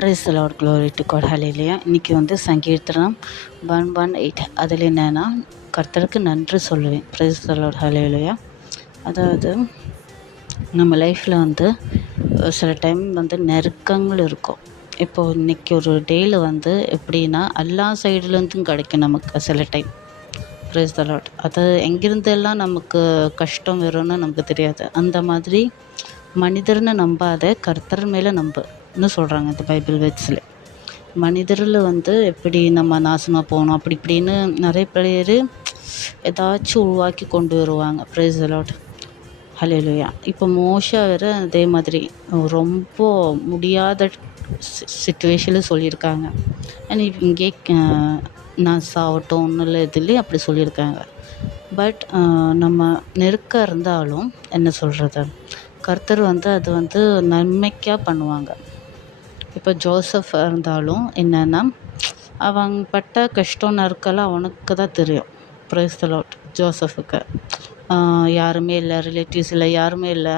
Price the Lord, glory to God, hallelujah. இன்றைக்கி வந்து சங்கீர்த்தனம் 118 அதில் என்னென்னா, கர்த்தருக்கு நன்றி சொல்லுவேன். Praise the Lord, hallelujah. அதாவது நம்ம லைஃப்பில் வந்து சில டைம் வந்து நெருக்கங்கள் இருக்கும். இப்போது இன்றைக்கி ஒரு டேயில் வந்து எப்படின்னா எல்லா சைடுலேருந்தும் கிடைக்கும் நமக்கு சில டைம். Price the Lord. அது எங்கிருந்தெல்லாம் நமக்கு கஷ்டம் வரும்னு நமக்கு தெரியாது. அந்த மாதிரி மனிதர்னு நம்பாத, கர்த்தர் மேலே நம்புன்னு சொல்கிறாங்க இந்த பைபிள் வேர்ட்ஸில். மனிதரில் வந்து எப்படி நம்ம நாசமாக போகணும் அப்படி இப்படின்னு நிறைய பேர் ஏதாச்சும் உருவாக்கி கொண்டு வருவாங்க. பிரைஸ் தி லார்ட், ஹல்லேலூயா. இப்போ மோசா வேறு அதே மாதிரி ரொம்ப முடியாத சிச்சுவேஷனில் சொல்லியிருக்காங்க. இங்கே நான் சாவட்டும் ஒன்றும் இல்லை இதுலேயும் அப்படி சொல்லியிருக்காங்க. பட் நம்ம நெருக்கம் இருந்தாலும் என்ன சொல்கிறது, கர்த்தர் வந்து அது வந்து நன்மைக்காக பண்ணுவாங்க. இப்போ ஜோசப் இருந்தாலும் என்னென்னா, அவங்க பட்ட கஷ்டம் நெருக்கெல்லாம் அவனுக்கு தான் தெரியும். Price the Lord. ஜோசஃபுக்கு யாருமே இல்லை, ரிலேட்டிவ்ஸ் இல்லை, யாருமே இல்லை,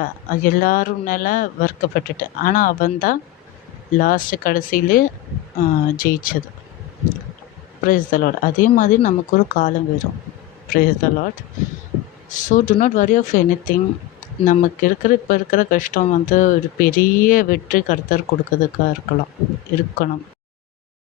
எல்லோரும் மேலே வறுக்கப்பட்டுட்டு, ஆனால் அவன் தான் லாஸ்ட்டு கடைசியில் ஜெயிச்சது. Praise the lord. அதே மாதிரி நமக்கு ஒரு காலம் வரும். Praise the lord. So do not worry of anything. நமக்கு இப்போ இருக்கிற கஷ்டம் வந்து ஒரு பெரிய வெற்றி கர்த்தர் கொடுக்கறதுக்காக இருக்கணும்.